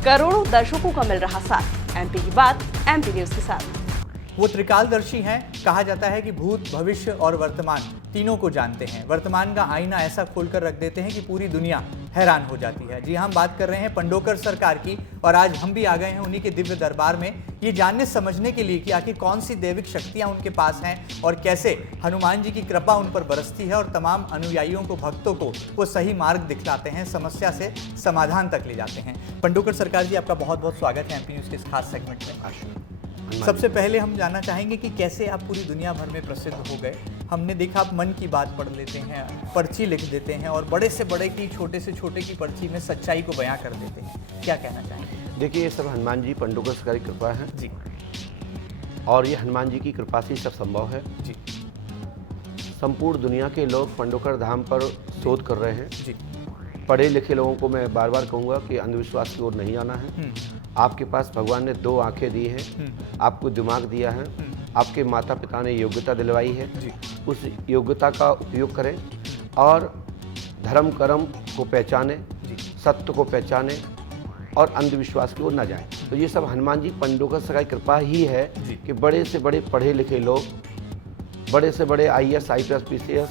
करोड़ों दर्शकों का मिल रहा साथ। एमपी की बात एमपी न्यूज के साथ। वो त्रिकालदर्शी हैं। कहा जाता है कि भूत, भविष्य और वर्तमान तीनों को जानते हैं। वर्तमान का आईना ऐसा खोलकर रख देते हैं कि पूरी दुनिया हैरान हो जाती है। जी, हम बात कर रहे हैं पंडोकर सरकार की और आज हम भी आ गए हैं उन्हीं के दिव्य दरबार में, ये जानने समझने के लिए कि आखिर कौन सी दैविक शक्तियां उनके पास हैं और कैसे हनुमान जी की कृपा उन पर बरसती है और तमाम अनुयायियों को, भक्तों को वो सही मार्ग दिखलाते हैं, समस्या से समाधान तक ले जाते हैं। पंडोकर सरकार जी, आपका बहुत बहुत स्वागत है एमपी न्यूज़ के इस खास सेगमेंट में। सबसे पहले हम जानना चाहेंगे कि कैसे आप पूरी दुनिया भर में प्रसिद्ध हो गए। हमने देखा आप मन की बात पढ़ लेते हैं, पर्ची लिख देते हैं और बड़े से बड़े की, छोटे से छोटे की पर्ची में सच्चाई को बयां कर देते हैं। क्या कहना चाहेंगे? देखिए, ये सब हनुमान जी पंडोकर सरकार की कृपा है जी, और ये हनुमान जी की कृपा से सब संभव है जी, संपूर्ण दुनिया के लोग पंडोकर धाम पर शोध कर रहे हैं। जी, पढ़े लिखे लोगों को मैं बार बार कहूँगा कि अंधविश्वास की ओर नहीं आना है। आपके पास भगवान ने 2 आंखें दी हैं, आपको दिमाग दिया है, आपके माता पिता ने योग्यता दिलवाई है, उस योग्यता का उपयोग करें और धर्म कर्म को पहचाने, सत्य को पहचाने और अंधविश्वास की ओर न जाए। तो ये सब हनुमान जी पंडोकर सरकार की कृपा ही है कि बड़े से बड़े पढ़े लिखे लोग, बड़े से बड़े IAS, IPS, PCS,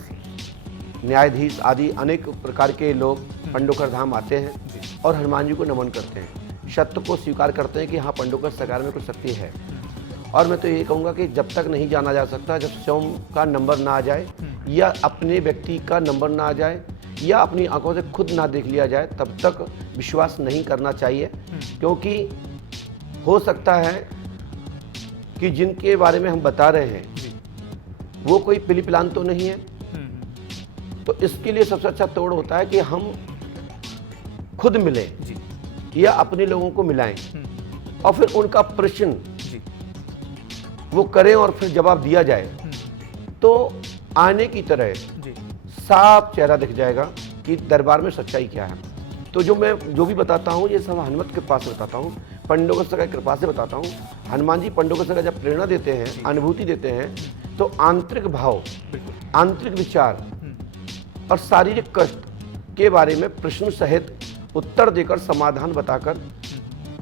न्यायाधीश आदि अनेक प्रकार के लोग पंडोकर धाम आते हैं और हनुमान जी को नमन करते हैं, सत्य को स्वीकार करते हैं कि हाँ, पंडोकर सरकार में कुछ शक्ति है। और मैं तो ये कहूँगा कि जब तक नहीं जाना जा सकता, जब स्वयं का नंबर ना आ जाए या अपने व्यक्ति का नंबर ना आ जाए या अपनी आंखों से खुद ना देख लिया जाए, तब तक विश्वास नहीं करना चाहिए। क्योंकि हो सकता है कि जिनके बारे में हम बता रहे हैं वो कोई पिली पिलान तो नहीं है। तो इसके लिए सबसे अच्छा तोड़ होता है कि हम खुद मिलें या अपने लोगों को मिलाएं और फिर उनका प्रश्न वो करें और फिर जवाब दिया जाए, तो आने की तरह साफ चेहरा दिख जाएगा कि दरबार में सच्चाई क्या है। तो जो भी बताता हूँ, ये सब हनुमत के पास बताता हूँ, पंडोकर सरकार की कृपा से बताता हूँ। हनुमान जी पंडोकर सरकार जब प्रेरणा देते हैं, अनुभूति देते हैं, तो आंतरिक भाव, आंतरिक विचार और शारीरिक कष्ट के बारे में प्रश्न सहित उत्तर देकर, समाधान बताकर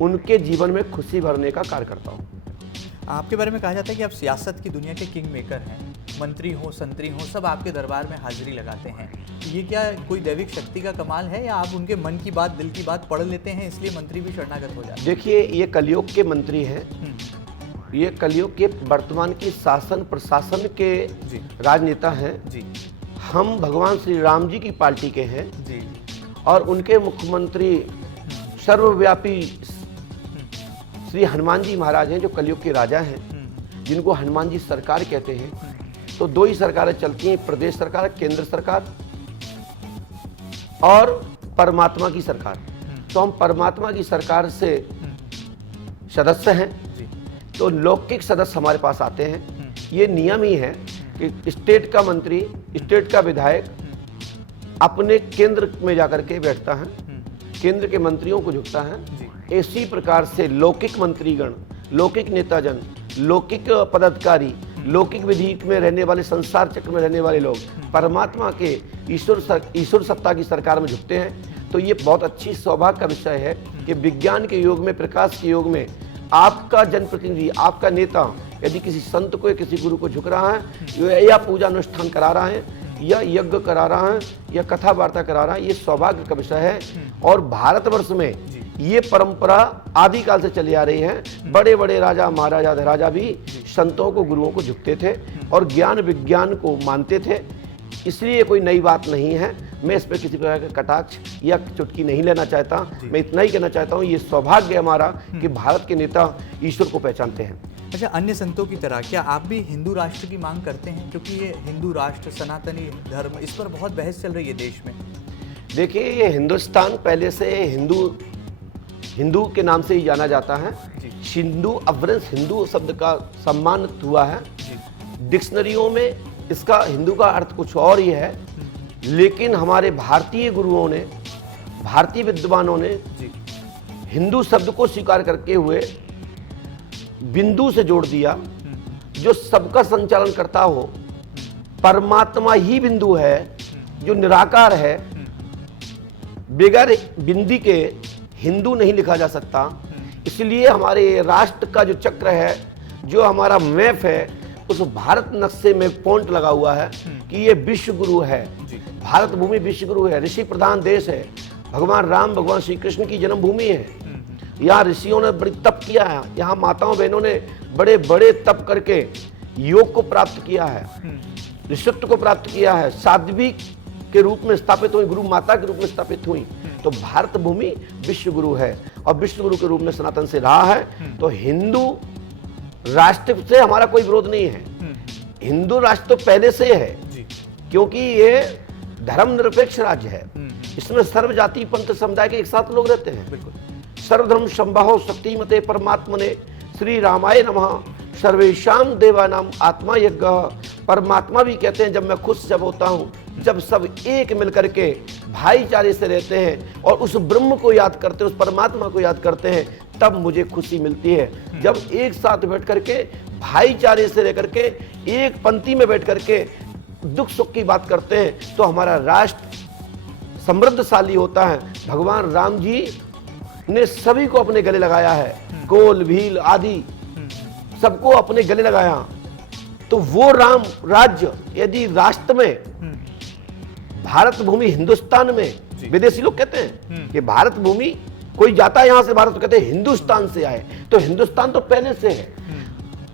उनके जीवन में खुशी भरने का कार्य करता हूँ। आपके बारे में कहा जाता है कि आप सियासत की दुनिया के किंग मेकर हैं। मंत्री हो, संतरी हो, सब आपके दरबार में हाजिरी लगाते हैं। ये क्या कोई दैविक शक्ति का कमाल है या आप उनके मन की बात, दिल की बात पढ़ लेते हैं, इसलिए मंत्री भी शरणागत हो जाते हैं? देखिए, ये कलयुग के मंत्री हैं, ये कलयुग के वर्तमान की शासन प्रशासन के राजनेता हैं। हम भगवान श्री राम जी की पार्टी के हैं और उनके मुख्यमंत्री सर्वव्यापी श्री हनुमान जी महाराज हैं, जो कलयुग के राजा हैं, जिनको हनुमान जी सरकार कहते हैं। तो 2 ही सरकारें चलती हैं, प्रदेश सरकार, केंद्र सरकार और परमात्मा की सरकार। तो हम परमात्मा की सरकार से सदस्य हैं, तो लौकिक सदस्य हमारे पास आते हैं। ये नियम ही है कि स्टेट का मंत्री, स्टेट का विधायक अपने केंद्र में जाकर के बैठता है, केंद्र के मंत्रियों को झुकता है। इसी प्रकार से लौकिक मंत्रीगण, लौकिक नेताजन, लौकिक पदाधिकारी, लौकिक विधि में रहने वाले, संसार चक्र में रहने वाले लोग परमात्मा के ईश्वर सत्ता की सरकार में झुकते हैं। तो ये बहुत अच्छी सौभाग्य का विषय है कि विज्ञान के युग में, प्रकाश के युग में आपका जनप्रतिनिधि, आपका नेता यदि किसी संत को या किसी गुरु को झुक रहा है या पूजा अनुष्ठान करा रहा है या यज्ञ करा रहा है या कथा वार्ता करा रहा है, ये सौभाग्य का विषय है। और भारतवर्ष में ये परंपरा आदिकाल से चली आ रही है। बड़े बड़े राजा, महाराजा, अधिराजा भी संतों को, गुरुओं को झुकते थे और ज्ञान विज्ञान को मानते थे। इसलिए कोई नई बात नहीं है। मैं इस पर किसी प्रकार का कटाक्ष या चुटकी नहीं लेना चाहता। मैं इतना ही कहना चाहता हूँ, ये सौभाग्य हमारा कि भारत के नेता ईश्वर को पहचानते हैं। अच्छा, अन्य संतों की तरह क्या आप भी हिंदू राष्ट्र की मांग करते हैं? क्योंकि ये हिंदू राष्ट्र, सनातनी धर्म, इस पर बहुत बहस चल रही है देश में। देखिए, ये हिंदुस्तान पहले से हिंदू के नाम से ही जाना जाता है। हिंदू अवरंस हिंदू शब्द का सम्मान हुआ है। डिक्शनरियों में इसका हिंदू का अर्थ कुछ और ही है, लेकिन हमारे भारतीय गुरुओं ने, भारतीय विद्वानों ने हिंदू शब्द को स्वीकार करके हुए बिंदु से जोड़ दिया, जो सबका संचालन करता हो। परमात्मा ही बिंदु है जो निराकार है, बगैर बिंदी के हिंदू नहीं लिखा जा सकता। इसलिए हमारे राष्ट्र का जो चक्र है, जो हमारा मैप है, उस भारत नक्शे में पॉइंट लगा हुआ है कि ये विश्व गुरु है। भारत भूमि विश्व गुरु है, ऋषि प्रधान देश है, भगवान राम भगवान श्री कृष्ण की जन्मभूमि है। यहाँ ऋषियों ने बड़ी तप किया है, यहाँ माताओं बहनों ने बड़े बड़े तप करके योग को प्राप्त किया है, ऋषित्व को प्राप्त किया है, साध्वी के रूप में स्थापित हुई, गुरु माता के रूप में स्थापित हुई। तो भारत भूमि विश्व गुरु है और विश्व गुरु के रूप में सनातन से रहा है। तो हिंदू राष्ट्र से हमारा कोई विरोध नहीं है। हिंदू राष्ट्र तो पहले से है, क्योंकि ये धर्मनिरपेक्ष राज्य है। इसमें सर्व जाति पंथ समुदाय के एक साथ लोग रहते हैं। सर्वधर्म संभाव शक्ति मते परमात्मने श्री रामाय नमः सर्वेशाम देवानाम आत्मा यज्ञ। परमात्मा भी कहते हैं जब मैं खुश जब होता हूँ, जब सब एक मिलकर के भाईचारे से रहते हैं और उस ब्रह्म को याद करते हैं, उस परमात्मा को याद करते हैं, तब मुझे खुशी मिलती है। जब एक साथ बैठ करके भाईचारे से रह करके एक पंक्ति में बैठ करके दुख सुख की बात करते हैं, तो हमारा राष्ट्र समृद्धशाली होता है। भगवान राम जी ने सभी को अपने गले लगाया है, कोल भील आदि सबको अपने गले लगाया। तो वो राम राज्य यदि राष्ट्र में, भारत भूमि हिंदुस्तान में, विदेशी लोग कहते हैं कि भारत भूमि, कोई जाता है यहां से भारत, तो कहते हैं हिंदुस्तान से आए। तो हिंदुस्तान तो पहले से है,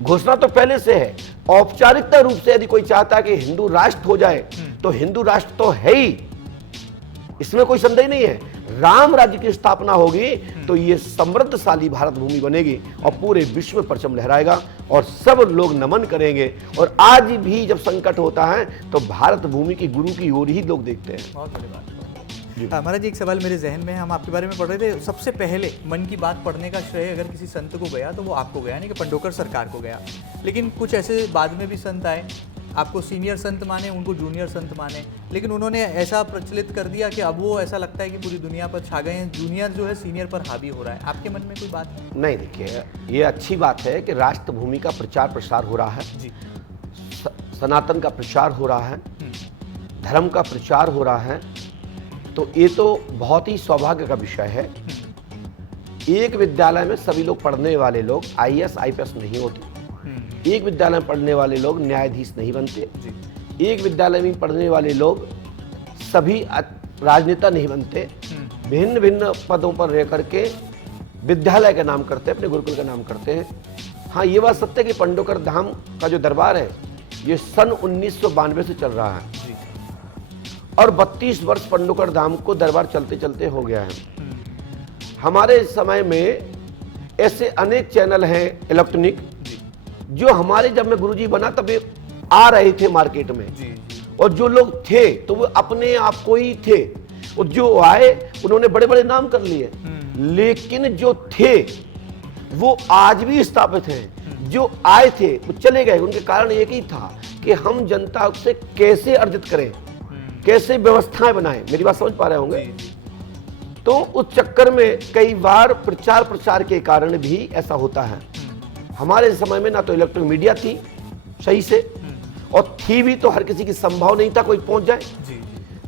घोषणा तो पहले से है। औपचारिकता रूप से यदि कोई चाहता है कि हिंदू राष्ट्र हो जाए, तो हिंदू राष्ट्र तो है ही, इसमें कोई संदेह नहीं है। राम राज्य की स्थापना होगी तो ये समृद्धशाली भारत भूमि बनेगी और पूरे विश्व में परचम लहराएगा और सब लोग नमन करेंगे। और आज भी जब संकट होता है तो भारत भूमि की गुरु की ओर ही लोग देखते हैं। बहुत बड़ी बात। महाराज जी, एक सवाल मेरे जहन में है, हम आपके बारे में पढ़ रहे थे, सबसे पहले मन की बात पढ़ने का श्रेय अगर किसी संत को गया तो वो आपको गया, नहीं कि पंडोकर सरकार को गया। लेकिन कुछ ऐसे बाद में भी संत आए, आपको सीनियर संत माने, उनको जूनियर संत माने, लेकिन उन्होंने ऐसा प्रचलित कर दिया कि अब वो ऐसा लगता है कि पूरी दुनिया पर छा गए हैं, जूनियर जो है सीनियर पर हावी हो रहा है। आपके मन में कोई बात है? नहीं, देखिए ये अच्छी बात है कि राष्ट्र भूमि का प्रचार प्रसार हो रहा है जी, सनातन का प्रचार हो रहा है, धर्म का प्रचार हो रहा है। तो ये तो बहुत ही सौभाग्य का विषय है। एक विद्यालय में सभी लोग पढ़ने वाले लोग IAS IPS नहीं होते, एक विद्यालय में पढ़ने वाले लोग न्यायाधीश नहीं बनते, एक विद्यालय में पढ़ने वाले लोग सभी राजनेता नहीं बनते। भिन्न भिन्न पदों पर रह करके विद्यालय का नाम करते हैं, अपने गुरुकुल का नाम करते हैं। हाँ, ये बात सत्य है कि पंडोकर धाम का जो दरबार है ये सन 1992 से चल रहा है और 32 वर्ष पंडोकर धाम को दरबार चलते चलते हो गया है। हमारे समय में ऐसे अनेक चैनल हैं इलेक्ट्रॉनिक, जो हमारे जब मैं गुरुजी बना तब आ रहे थे मार्केट में, और जो लोग थे तो वो अपने आप को ही थे, और जो आए उन्होंने बड़े बड़े नाम कर लिए, लेकिन जो थे वो आज भी स्थापित हैं। जो आए थे वो चले गए, उनके कारण एक ही था कि हम जनता से कैसे अर्जित करें, कैसे व्यवस्थाएं बनाएं। मेरी बात समझ पा रहे होंगे? तो उस चक्कर में कई बार प्रचार प्रसार के कारण भी ऐसा होता है। हमारे समय में ना तो इलेक्ट्रॉनिक मीडिया थी सही से, और थी भी तो हर किसी की संभव नहीं था कोई पहुंच जाए।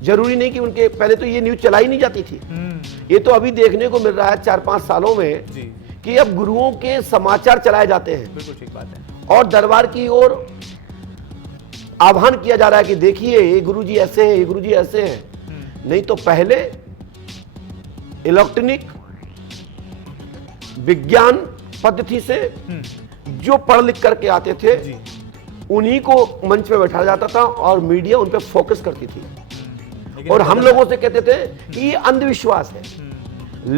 जरूरी नहीं कि उनके पहले तो ये न्यूज चलाई नहीं जाती थी। ये तो अभी देखने को मिल रहा है 4-5 सालों में कि अब गुरुओं के समाचार चलाए जाते हैं। बिल्कुल ठीक बात है। और दरबार की ओर आह्वान किया जा रहा है कि देखिए ये गुरुजी ऐसे हैं, ये गुरुजी ऐसे हैं। नहीं तो पहले इलेक्ट्रॉनिक विज्ञान पद्धति से जो पढ़ लिख करके आते थे उन्हीं को मंच पे बैठाया जाता था और मीडिया उन पे फोकस करती थी, और हम लोगों से कहते थे कि ये अंधविश्वास है।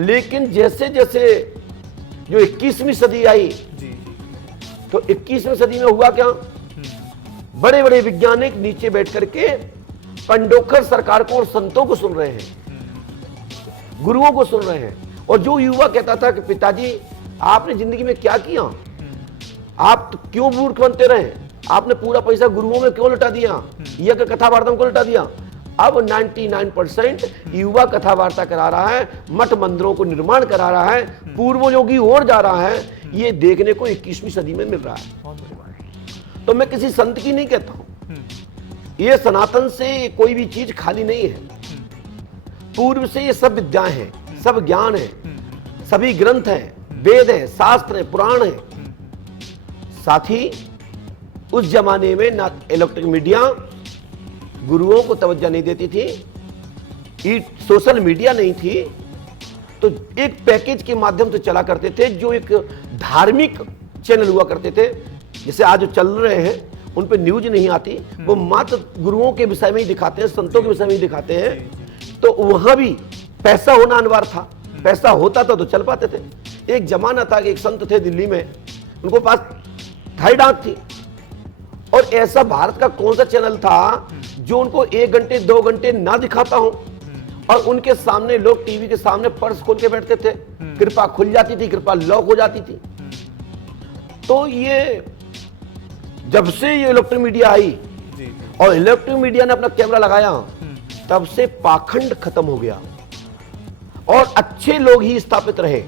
लेकिन जैसे जैसे जो 21वीं सदी आई, तो 21वीं सदी में हुआ क्या, बड़े बड़े वैज्ञानिक नीचे बैठ करके पंडोकर सरकार को और संतों को सुन रहे हैं, गुरुओं को सुन रहे हैं। और जो युवा कहता था कि पिताजी आपने जिंदगी में क्या किया, आप तो क्यों मूर्ख बनते रहे, आपने पूरा पैसा गुरुओं में क्यों लुटा दिया, यज्ञ कथा वार्ता को लुटा दिया। अब 99% युवा कथा वार्ता करा रहा है, मठ मंदिरों को निर्माण करा रहा है, पूर्वजों की ओर जा रहा है। ये देखने को 21वीं सदी में मिल रहा है। तो मैं किसी संत की नहीं कहता हूं, ये सनातन से कोई भी चीज खाली नहीं है। पूर्व से ये सब विद्याएं हैं, सब ज्ञान है, सभी ग्रंथ हैं, वेद हैं, शास्त्र हैं, पुराण हैं। साथ ही उस जमाने में ना इलेक्ट्रॉनिक मीडिया गुरुओं को तवज्जो नहीं देती थी, सोशल मीडिया नहीं थी, तो एक पैकेज के माध्यम से चला करते थे, जो एक धार्मिक चैनल हुआ करते थे। जैसे आज जो चल रहे हैं उन पे न्यूज नहीं आती, वो मात्र गुरुओं के विषय में ही दिखाते हैं, संतों के विषय में ही दिखाते हैं। तो वहां भी पैसा होना अनिवार्य था, पैसा होता था तो चल पाते थे। एक जमाना था कि एक संत थे दिल्ली में, उनको पास थाई डाक थी, और ऐसा भारत का कौन सा चैनल था जो उनको 1 घंटे 2 घंटे ना दिखाता हो, और उनके सामने लोग टीवी के सामने पर्स खोल के बैठते थे, कृपा खुल जाती थी, कृपा लॉक हो जाती थी। तो ये जब से ये इलेक्ट्रॉनिक मीडिया आई और इलेक्ट्रॉनिक मीडिया ने अपना कैमरा लगाया, तब से पाखंड खत्म हो गया और अच्छे लोग ही स्थापित रहे।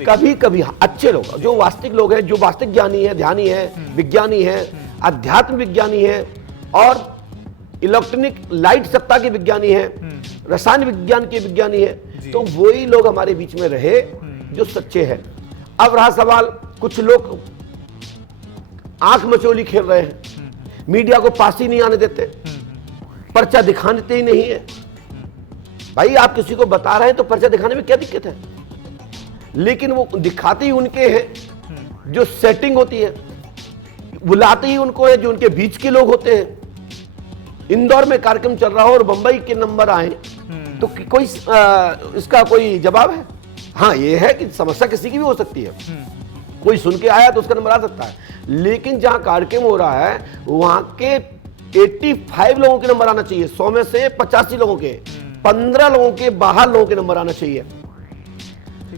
कभी कभी अच्छे लोग, जो वास्तविक लोग हैं, जो वास्तविक ज्ञानी है, ध्यानी है, विज्ञानी है, अध्यात्म विज्ञानी है, और इलेक्ट्रॉनिक लाइट सत्ता के विज्ञानी है, रसायन विज्ञान के विज्ञानी है, तो वही लोग हमारे बीच में रहे जो सच्चे हैं। अब रहा सवाल, कुछ लोग आंख मचोली खेल रहे हैं, मीडिया को पास ही नहीं आने देते, पर्चा दिखाते ही नहीं है। भाई आप किसी को बता रहे हैं तो पर्चा दिखाने में क्या दिक्कत है, लेकिन वो दिखाते ही उनके हैं जो सेटिंग होती है, बुलाते ही उनको है जो उनके बीच के लोग होते हैं। इंदौर में कार्यक्रम चल रहा हो और बंबई के नंबर आए तो कोई इसका कोई जवाब है? हाँ, ये है कि समस्या किसी की भी हो सकती है, कोई सुन के आया तो उसका नंबर आ सकता है, लेकिन जहां कार्यक्रम हो रहा है वहां के 85 लोगों के नंबर आना चाहिए, 100 में से 85 लोगों के, 15 लोगों के बाहर लोगों के नंबर आना चाहिए।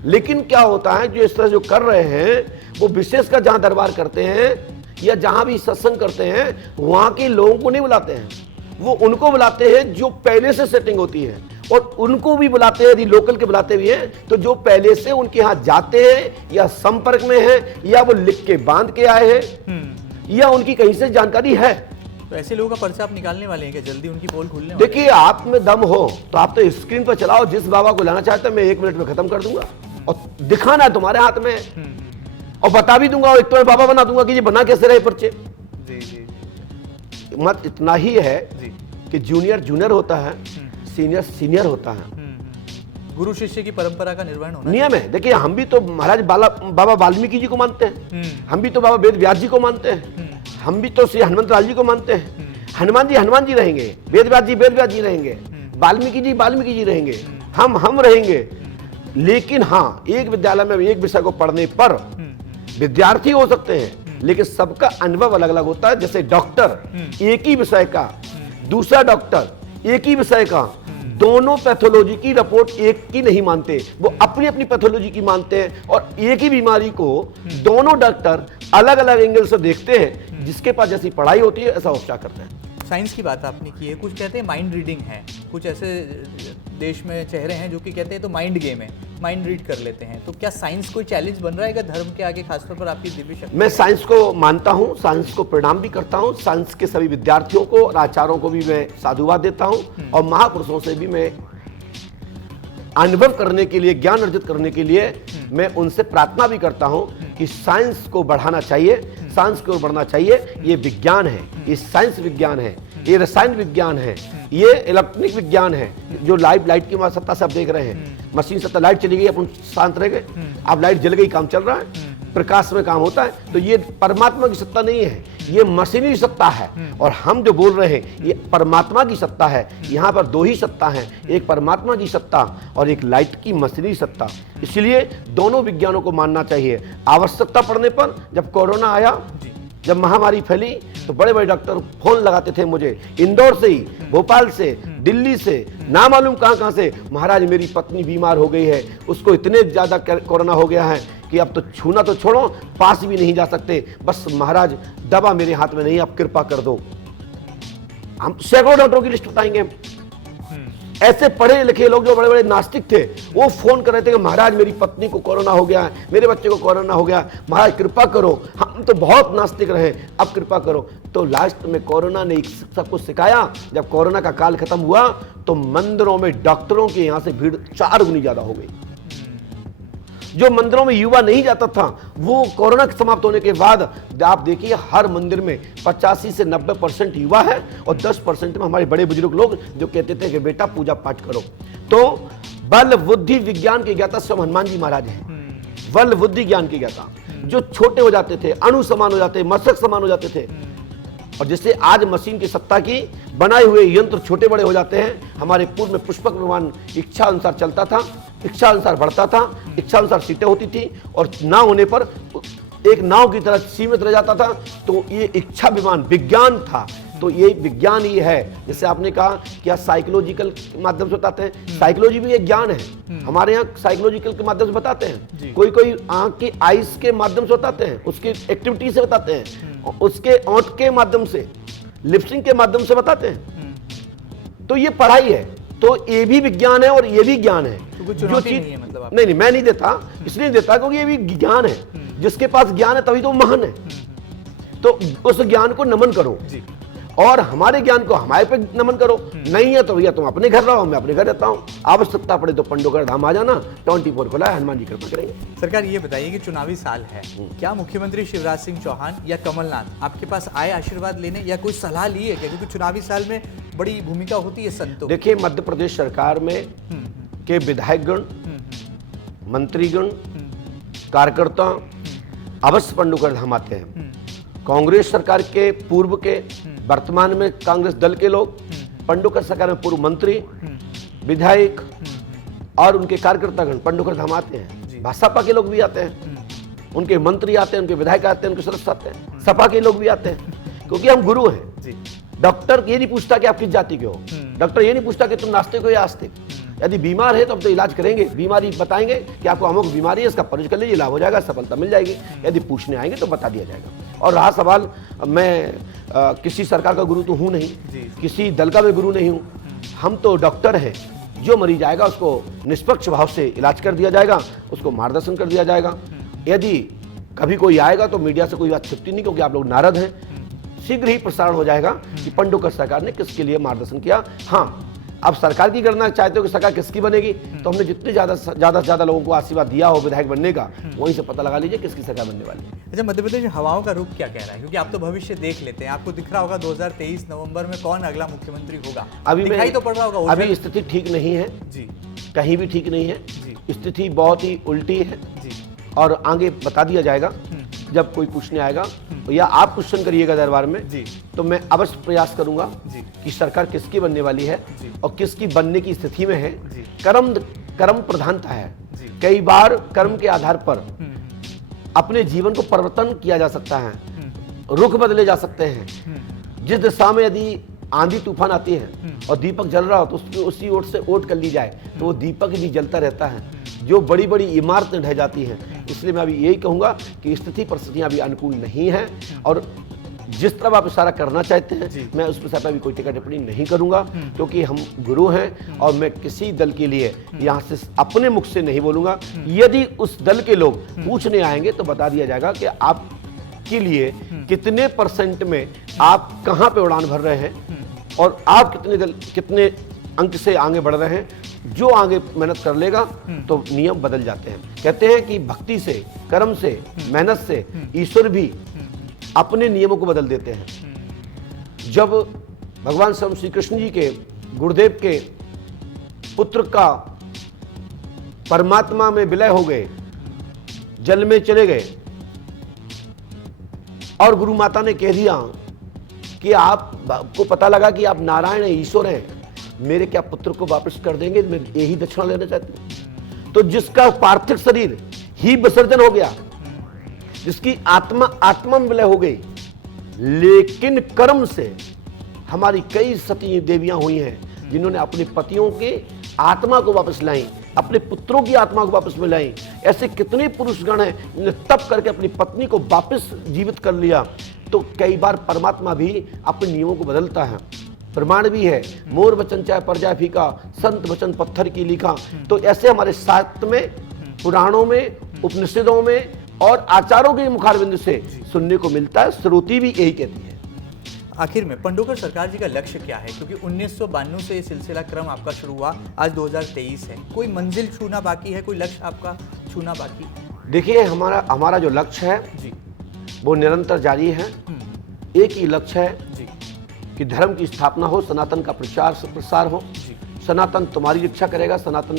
लेकिन क्या होता है, जो इस तरह जो कर रहे हैं वो विशेषकर जहां दरबार करते हैं या जहां भी सत्संग करते हैं, वहां के लोगों को नहीं बुलाते हैं, वो उनको बुलाते हैं जो पहले से सेटिंग होती है, और उनको भी बुलाते हैं, यदि लोकल के बुलाते भी हैं तो जो पहले से उनके यहाँ जाते हैं या संपर्क में हैं या वो लिख के बांध के आए हैं या उनकी कहीं से जानकारी है। तो ऐसे लोगों का पर्चा आप निकालने वाले हैं कि जल्दी उनकी पोल खुलने वाली है? देखिए, आप में दम हो तो आप तो स्क्रीन पर चलाओ, जिस बाबा को लाना चाहते हैं मैं 1 मिनट में खत्म कर दूंगा, और दिखाना है तुम्हारे हाथ में, और बता भी दूंगा, और एक तो मैं बाबा बना दूंगा कि ये बना कैसे रहे पर्चे। मत इतना ही है कि जूनियर जूनियर होता है, सीनियर सीनियर होता है, गुरु शिष्य की परंपरा का निर्वहन होना नियम है। देखिए, हम भी तो महाराज बाबा वाल्मीकि जी को मानते हैं, हम भी तो बाबा वेद व्यास जी को मानते हैं, हम भी तो श्री हनुमंत लाल जी को मानते हैं। हनुमान जी रहेंगे, वेद व्यास जी रहेंगे, वाल्मीकि जी रहेंगे, हम रहेंगे। लेकिन हाँ, एक विद्यालय में एक विषय को पढ़ने पर विद्यार्थी हो सकते हैं, लेकिन सबका अनुभव अलग अलग होता है। जैसे डॉक्टर एक ही विषय का, दूसरा डॉक्टर एक ही विषय का, दोनों पैथोलॉजी की रिपोर्ट एक की नहीं मानते, वो अपनी अपनी पैथोलॉजी की मानते हैं, और एक ही बीमारी को दोनों डॉक्टर अलग अलग एंगल से देखते हैं। जिसके पास जैसी पढ़ाई होती है ऐसा उपचार करते हैं। साइंस की बात आपने की है, कुछ कहते हैं माइंड रीडिंग है, कुछ ऐसे देश में चेहरे हैं जो कि कहते हैं तो माइंड गेम है, माइंड रीड कर लेते हैं। तो क्या साइंस कोई चैलेंज बन रहा है धर्म के आगे, खासतौर पर आपकी दिव्य शक्ति? मैं साइंस को मानता हूं, साइंस को प्रणाम भी करता हूं, साइंस के सभी विद्यार्थियों को और आचार्यों को भी मैं साधुवाद देता हूं, और महापुरुषों से भी मैं अनुभव करने के लिए, ज्ञान अर्जित करने के लिए मैं उनसे प्रार्थना भी करता हूं कि साइंस को बढ़ाना चाहिए, साइंस की ओर बढ़ना चाहिए। ये विज्ञान है, ये साइंस विज्ञान है, ये रसायन विज्ञान है, ये इलेक्ट्रॉनिक विज्ञान है। जो लाइट की सत्ता से आप देख रहे हैं, मशीन सत्ता, लाइट चली गई अपन शांत रह गए, अब लाइट जल गई काम चल रहा है, प्रकाश में काम होता है। तो ये परमात्मा की सत्ता नहीं है, ये मशीनी सत्ता है, और हम जो बोल रहे हैं ये परमात्मा की सत्ता है। यहाँ पर 2 ही सत्ता है, एक परमात्मा की सत्ता और एक लाइट की मशीनी सत्ता। इसलिए दोनों विज्ञानों को मानना चाहिए। आवश्यकता पड़ने पर, जब कोरोना आया, जब महामारी फैली, तो बड़े बड़े डॉक्टर फोन लगाते थे मुझे, इंदौर से ही, भोपाल से, दिल्ली से, ना मालूम कहां से, महाराज मेरी पत्नी बीमार हो गई है, उसको इतने ज्यादा कोरोना हो गया है कि अब तो छूना तो छोड़ो, पास भी नहीं जा सकते, बस महाराज दवा मेरे हाथ में नहीं, आप कृपा कर दो। हम सैकड़ों डॉक्टरों की लिस्ट बताएंगे। ऐसे पढ़े लिखे लोग जो बड़े बड़े नास्तिक थे, वो फोन कर रहे थे कि महाराज मेरी पत्नी को कोरोना हो गया है, मेरे बच्चे को कोरोना हो गया, महाराज कृपा करो, हम तो बहुत नास्तिक रहे, अब कृपा करो। तो लास्ट में कोरोना ने सबको सिखाया। जब कोरोना का काल खत्म हुआ तो मंदिरों में डॉक्टरों के यहां से भीड़ 4 गुनी ज्यादा हो गई। जो मंदिरों में युवा नहीं जाता था, वो कोरोना समाप्त होने के बाद आप देखिए हर मंदिर में 85 से 90% युवा है और 10% में हमारे बड़े बुजुर्ग लोग जो कहते थे कि बेटा पूजा पाठ करो। तो बल बुद्धि विज्ञान के ज्ञाता स्वयं हनुमान जी महाराज हैं। बल बुद्धि ज्ञान के ज्ञाता, जो छोटे हो जाते थे, अणु समान हो जाते, मस्तक समान हो जाते थे, और जिससे आज मशीन की सत्ता की बनाए हुए यंत्र छोटे बड़े हो जाते हैं। हमारे पूर्व में पुष्पक विमान इच्छा अनुसार चलता था, इच्छा अनुसार बढ़ता था, इच्छा अनुसार सीटें होती थी, और ना होने पर एक नाव की तरह सीमित रह जाता था। तो ये इच्छा विमान विज्ञान था। तो ये विज्ञान ये है, जैसे आपने कहा क्या साइकोलॉजिकल के माध्यम से बताते हैं, साइकोलॉजी भी एक ज्ञान है। हमारे यहाँ साइकोलॉजिकल के माध्यम से बताते हैं, कोई कोई आंख की आइस के माध्यम से बताते हैं, उसकी एक्टिविटी से बताते हैं, उसके ओंठ के माध्यम से, लिपसिंग के माध्यम से बताते हैं। तो ये पढ़ाई है, तो ये भी विज्ञान है और ये भी ज्ञान है। तो जो चीज नहीं है, मतलब नहीं, मैं नहीं देता, इसलिए देता क्योंकि ये भी ज्ञान है। जिसके पास ज्ञान है तभी तो महान है। तो उस ज्ञान को नमन करो जी, और हमारे ज्ञान को हमारे पे नमन करो। नहीं है तो भैया तुम अपने घर रहो, मैं अपने घर रहता हूँ। आवश्यकता पड़े तो पंडोकर धाम आ जाना, 24 खुला है, हनुमान जी कृपा करेंगे। सरकार ये बताइए कि चुनावी साल है, क्या मुख्यमंत्री शिवराज सिंह चौहान या कमलनाथ आपके पास आए आशीर्वाद लेने, या कोई सलाह ली है क्या? क्योंकि चुनावी साल में बड़ी भूमिका होती है संतों। देखिए मध्य प्रदेश सरकार में के विधायकगण, मंत्रीगण, कार्यकर्ता अवश्य पंडोकर धाम आते हैं। कांग्रेस सरकार के पूर्व के, वर्तमान में कांग्रेस दल के लोग, पंडोकर सरकार में पूर्व मंत्री, विधायक और उनके कार्यकर्तागण पंडोकर धाम आते हैं। भाजपा के लोग भी आते हैं, उनके मंत्री आते हैं, उनके विधायक आते हैं, उनके सदस्य आते हैं, सपा के लोग भी आते हैं, क्योंकि हम गुरु हैं। डॉक्टर ये नहीं पूछता कि आप किस जाति के हो, डॉक्टर ये नहीं पूछता कि तुम नास्तिक हो या आस्तिक। यदि बीमार है तो हम तो इलाज करेंगे, बीमारी बताएंगे कि आपको अमुक बीमारी है, इसका परहेज कर लीजिए, लाभ हो जाएगा, सफलता मिल जाएगी। यदि पूछने आएंगे तो बता दिया जाएगा। और रहा सवाल, मैं किसी सरकार का गुरु तो हूँ नहीं, किसी दल का मैं गुरु नहीं हूँ। हम तो डॉक्टर हैं, जो मरीज आएगा उसको निष्पक्ष भाव से इलाज कर दिया जाएगा, उसको मार्गदर्शन कर दिया जाएगा। यदि कभी कोई आएगा तो मीडिया से कोई बात छुपती नहीं, क्योंकि आप लोग नारद हैं। शीघ्र ही प्रसारण हो जाएगा कि पंडोकर सरकार ने किसके लिए मार्गदर्शन किया। हाँ, अब सरकार की गणना चाहते हो कि सरकार किसकी बनेगी, तो हमने जितने ज्यादा से ज्यादा लोगों को आशीर्वाद दिया हो विधायक बनने का, वहीं से पता लगा लीजिए किसकी सरकार बनने वाली है। अच्छा, मध्य प्रदेश हवाओं का रुख क्या कह रहा है? क्योंकि आप तो भविष्य देख लेते हैं, आपको दिख रहा होगा 2023 नवंबर में कौन अगला मुख्यमंत्री होगा। अभी दिखाई तो पड़ रहा होगा। अभी स्थिति ठीक नहीं है जी, कहीं भी ठीक नहीं है जी, स्थिति बहुत ही उल्टी है जी, और आगे बता दिया जाएगा जब कोई पूछने आएगा, या आप क्वेश्चन करिएगा दरबार में जी, तो मैं अवश्य प्रयास करूंगा जी कि सरकार किसकी बनने वाली है और किसकी बनने की स्थिति में है। कर्म प्रधानता है। कई बार कर्म के आधार पर अपने जीवन को परिवर्तन किया जा सकता है, रुख बदले जा सकते हैं। जिस दिशा में यदि आंधी तूफान आती है और दीपक जल रहा हो तो उसकी उसी ओर से ओट कर ली जाए, तो वो दीपक भी जलता रहता है। जो बड़ी बड़ी इमारतें ढह जाती हैं। इसलिए मैं अभी यही कहूँगा कि स्थिति परिस्थितियाँ अभी अनुकूल नहीं हैं, और जिस तरह आप इशारा करना चाहते हैं मैं उस विषय पर भी कोई टिप्पणी टिप्पणी नहीं करूँगा, क्योंकि हम गुरु हैं और मैं किसी दल के लिए यहाँ से अपने मुख से नहीं बोलूँगा। यदि उस दल के लोग पूछने आएंगे तो बता दिया जाएगा कि आपके लिए कितने % में आप कहाँ पे उड़ान भर रहे हैं और आप कितने अंक से आगे बढ़ रहे हैं। जो आगे मेहनत कर लेगा तो नियम बदल जाते हैं। कहते हैं कि भक्ति से, कर्म से, मेहनत से ईश्वर भी अपने नियमों को बदल देते हैं। जब भगवान श्री कृष्ण जी के गुरुदेव के पुत्र का परमात्मा में विलय हो गए, जल में चले गए, और गुरु माता ने कह दिया कि आपको पता लगा कि आप नारायण हैं, ईश्वर हैं, मेरे क्या पुत्र को वापस कर देंगे, मैं यही दक्षिणा लेना चाहती हूं। तो जिसका पार्थिव शरीर ही विसर्जन हो गया, जिसकी आत्मा में विलय हो गई, लेकिन कर्म से हमारी कई सती देवियां हुई हैं जिन्होंने अपने पतियों के आत्मा को वापस लाई, अपने पुत्रों की आत्मा को वापस में लाई। ऐसे कितने पुरुषगण हैं जिन्होंने तप करके अपनी पत्नी को वापस जीवित कर लिया। तो कई बार परमात्मा भी अपने नियमों को बदलता है। प्रमाण भी है, मोर वचन चाहे पर जाए फीका, संत वचन पत्थर की लिखा। तो ऐसे हमारे साहित्य में, पुराणों में, उपनिषदों में और आचारों के मुखारबिंद से सुनने को मिलता है। श्रुति भी यही कहती है। आखिर में पंडोकर सरकार जी का लक्ष्य क्या है, क्योंकि 1992 से ये सिलसिला क्रम आपका शुरू हुआ, आज 2023 है, कोई मंजिल छूना बाकी है, कोई लक्ष्य आपका छूना बाकी है? देखिए, हमारा जो लक्ष्य है जी वो निरंतर जारी है। एक ही लक्ष्य है जी कि धर्म की स्थापना हो, सनातन का प्रचार प्रसार हो। जी सनातन तुम्हारी रक्षा करेगा, सनातन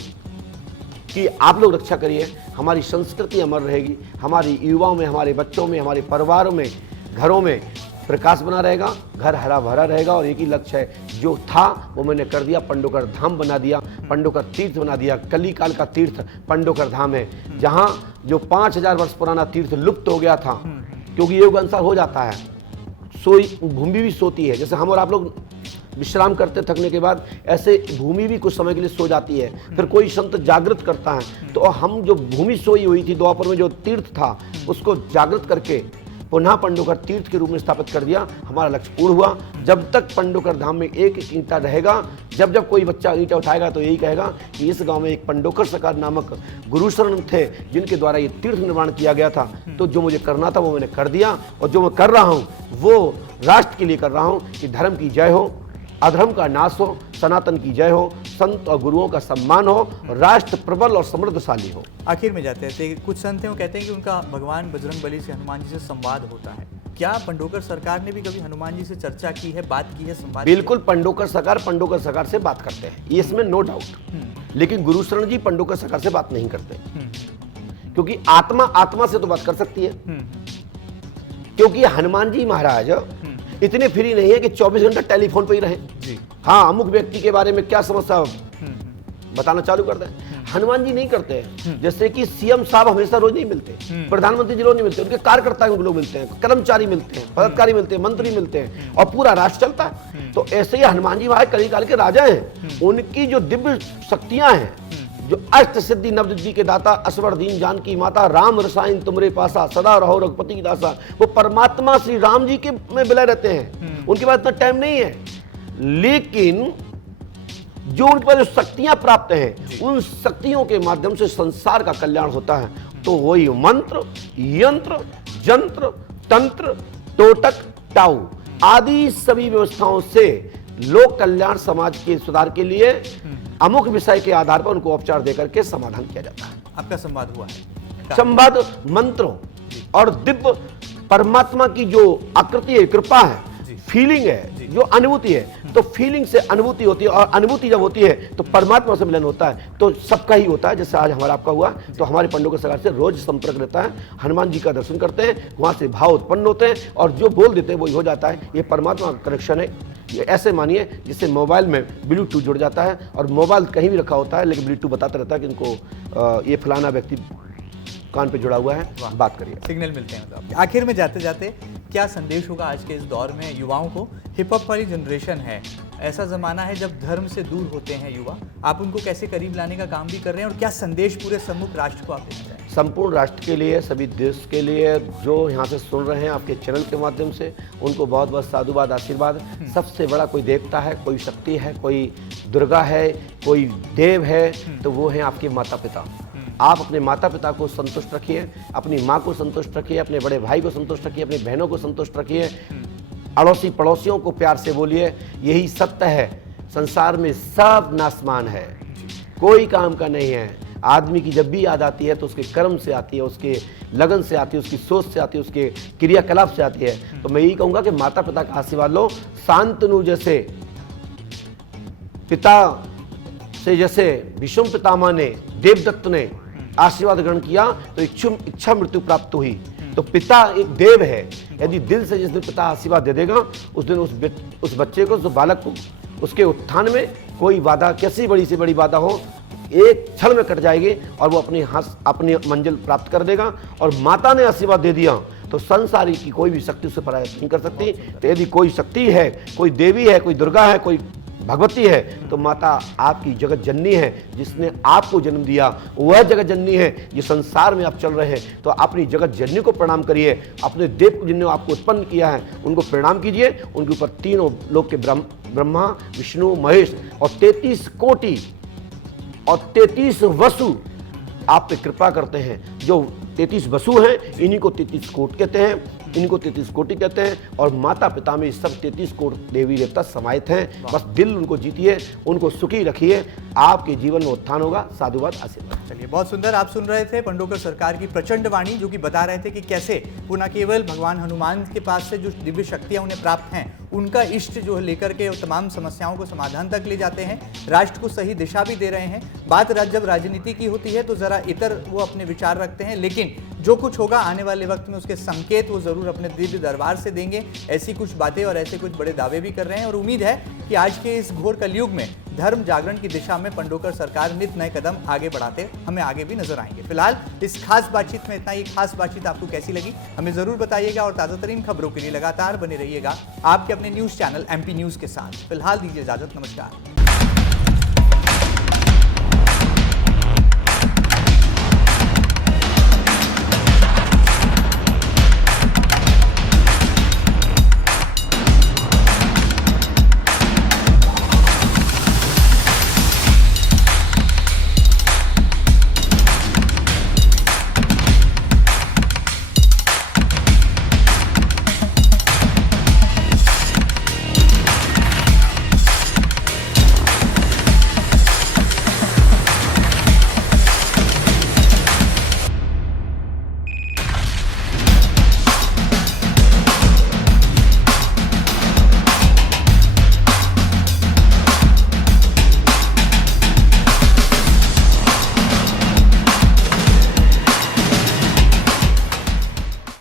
की आप लोग रक्षा करिए, हमारी संस्कृति अमर रहेगी, हमारी युवाओं में, हमारे बच्चों में, हमारे परिवारों में, घरों में प्रकाश बना रहेगा, घर हरा भरा रहेगा। और एक ही लक्ष्य है, जो था वो मैंने कर दिया, पंडोकर धाम बना दिया, पंडोकर तीर्थ बना दिया। कली काल का तीर्थ पंडोकर धाम है, जहाँ जो 5000 वर्ष पुराना तीर्थ लुप्त हो गया था, क्योंकि योग अनुसार हो जाता है, सोई भूमि भी सोती है। जैसे हम और आप लोग विश्राम करते थकने के बाद, ऐसे भूमि भी कुछ समय के लिए सो जाती है, फिर कोई संत जागृत करता है। तो हम जो भूमि सोई हुई थी द्वापर में, जो तीर्थ था, उसको जागृत करके पुनः पंडोकर तीर्थ के रूप में स्थापित कर दिया। हमारा लक्ष्य पूर्ण हुआ। जब तक पंडोकर धाम में एक एक ईंटा रहेगा, जब जब कोई बच्चा ईंटा उठाएगा तो यही कहेगा कि इस गांव में एक पंडोकर सरकार नामक गुरुशरण थे, जिनके द्वारा ये तीर्थ निर्माण किया गया था। तो जो मुझे करना था वो मैंने कर दिया, और जो मैं कर रहा हूँ वो राष्ट्र के लिए कर रहा हूँ कि धर्म की जय हो, अधर्म का नाश हो, सनातन की जय हो, संत और गुरुओं का सम्मान हो, राष्ट्र प्रबल और समृद्धशाली हो। आखिर में जाते हैं, कुछ संत हैं वो कहते हैं कि उनका भगवान बजरंगबली से, हनुमान जी से संवाद होता है। क्या पंडोकर सरकार ने भी कभी हनुमान जी से चर्चा की है, बात की है, संवाद? बिल्कुल, पंडोकर सरकार से बात करते हैं, ये इसमें नो डाउट। लेकिन गुरुशरण जी पंडोकर सरकार से बात नहीं करते, क्योंकि आत्मा से तो बात कर सकती है। क्योंकि हनुमान जी महाराज इतने फ्री नहीं है कि 24 घंटा टेलीफोन पे ही रहे। जी हाँ, अमुक व्यक्ति के बारे में क्या समस्या बताना चालू कर दें। हनुमान जी नहीं करते हैं। जैसे कि सीएम साहब हमेशा रोज नहीं मिलते, प्रधानमंत्री जी रोज नहीं मिलते, उनके कार्यकर्ता लोग मिलते हैं, कर्मचारी मिलते हैं, पदाधिकारी मिलते हैं, मंत्री मिलते हैं, और पूरा राष्ट्र चलता है। तो ऐसे ही हनुमान जी महाराज कली काल के राजा हैं। उनकी जो दिव्य शक्तियां हैं, जो अष्ट सिद्धि नवसिद्धि के दाता, असवर दीन जानकी माता, राम रसायन तुमरे पासा, सदा रहो रघुपति की दासा, वो परमात्मा श्री राम जी के में विलय रहते हैं। उनके पास इतना टाइम नहीं है, लेकिन जो उनके पास जो शक्तियां प्राप्त हैं, उन शक्तियों के माध्यम से संसार का कल्याण होता है। तो वही मंत्र, यंत्र, जंत्र, तंत्र, टोटक, टाऊ आदि सभी व्यवस्थाओं से लोक कल्याण, समाज के सुधार के लिए अमुक विषय के आधार पर उनको उपचार देकर के समाधान किया जाता है। आपका संवाद हुआ है? संवाद मंत्रों और दिव्य परमात्मा की जो आकृति है, कृपा है, फीलिंग है, जो अनुभूति है, तो फीलिंग से अनुभूति होती है, और अनुभूति जब होती है तो परमात्मा से मिलन होता है। तो सबका ही होता है। जैसे आज हमारा आपका हुआ, तो हमारे पंडोकर सरकार से रोज संपर्क रहता है। हनुमान जी का दर्शन करते हैं, वहां से भाव उत्पन्न होते हैं, और जो बोल देते हैं वही हो जाता है। ये परमात्मा का कनेक्शन है। ये ऐसे मानिए जिससे मोबाइल में ब्लूटूथ जुड़ जाता है, और मोबाइल कहीं भी रखा होता है, लेकिन ब्लूटूथ बताता रहता है कि इनको ये फलाना व्यक्ति कान पे जुड़ा हुआ है, बात करिए, सिग्नल मिलते हैं। मतलब आखिर में जाते जाते क्या संदेश होगा आज के इस दौर में युवाओं को? हिप हॉप वाली जनरेशन है, ऐसा जमाना है जब धर्म से दूर होते हैं युवा, आप उनको कैसे करीब लाने का काम भी कर रहे हैं, और क्या संदेश पूरे सम्मुख राष्ट्र को आप देना चाहेंगे? संपूर्ण राष्ट्र के लिए, सभी देश के लिए, जो यहाँ से सुन रहे हैं आपके चैनल के माध्यम से, उनको बहुत बहुत साधुवाद, आशीर्वाद। सबसे बड़ा कोई देवता है, कोई शक्ति है, कोई दुर्गा है, कोई देव है, तो वो है आपके माता पिता। आप अपने माता पिता को संतुष्ट रखिए, अपनी माँ को संतुष्ट रखिए, अपने बड़े भाई को संतुष्ट रखिए, अपनी बहनों को संतुष्ट रखिए, अड़ोसी पड़ोसियों को प्यार से बोलिए। यही सत्य है। संसार में सब नासमान है, कोई काम का नहीं है। आदमी की जब भी याद आती है तो उसके कर्म से आती है, उसके लगन से आती है, उसकी सोच से आती है, उसके क्रियाकलाप से आती है। तो मैं यही कहूँगा कि माता पिता का आशीर्वाद लो। शांतनु जैसे पिता से, जैसे भीष्म पितामह ने, देवदत्त ने आशीर्वाद ग्रहण किया तो इच्छा मृत्यु प्राप्त हुई। तो पिता एक देव है। यदि दिल से जिस दिन पिता आशीर्वाद दे देगा, उस दिन उस बच्चे को, उस बालक को, उसके उत्थान में कोई बाधा, कैसी बड़ी से बड़ी बाधा हो, एक क्षण में कट जाएगी, और वो अपनी मंजिल प्राप्त कर देगा। और माता ने आशीर्वाद दे दिया तो संसारी की कोई भी शक्ति उसे पराजित नहीं कर सकती। तो यदि कोई शक्ति है, कोई देवी है, कोई दुर्गा है, कोई भगवती है, तो माता आपकी जगत जननी है, जिसने आपको जन्म दिया। वह जगत जननी है जो संसार में आप चल रहे हैं। तो अपनी जगत जननी को प्रणाम करिए, अपने देव जिन्होंने आपको उत्पन्न किया है उनको प्रणाम कीजिए। उनके ऊपर तीनों लोक के ब्रह्मा, विष्णु, महेश और 33 कोटि और 33 वसु आप पे कृपा करते हैं। जो 33 वसु हैं, इन्हीं को 33 कोट कहते हैं। इनको 33 कोटि कहते हैं और माता पिता में सब 33 कोटि देवी देवता समाहित हैं। बस दिल उनको जीतिए, उनको सुखी रखिए, आपके जीवन में उत्थान होगा। साधुवाद, आशीर्वाद। चलिए, बहुत सुंदर। आप सुन रहे थे पंडोकर सरकार की प्रचंड वाणी, जो कि बता रहे थे कि कैसे वो न केवल भगवान हनुमान के पास से जो दिव्य शक्तियां उन्हें प्राप्त हैं, उनका इष्ट जो लेकर के तमाम समस्याओं को समाधान तक ले जाते हैं, राष्ट्र को सही दिशा भी दे रहे हैं। बात जब राजनीति की होती है तो जरा इतर वो अपने विचार रखते हैं, लेकिन जो कुछ होगा आने वाले वक्त में उसके संकेत वो जरूर अपने दिव्य दरबार से देंगे। ऐसी कुछ बातें और ऐसे कुछ बड़े दावे भी कर रहे हैं और उम्मीद है कि आज के इस घोर कलयुग में धर्म जागरण की दिशा में पंडोकर सरकार नित नए कदम आगे बढ़ाते हमें आगे भी नजर आएंगे। फिलहाल इस खास बातचीत में इतना ही। खास बातचीत आपको कैसी लगी हमें जरूर बताइएगा और ताजा तरीन खबरों के लिए लगातार बने रहिएगा आपके अपने न्यूज चैनल MP न्यूज के साथ। फिलहाल दीजिए इजाजत, नमस्कार।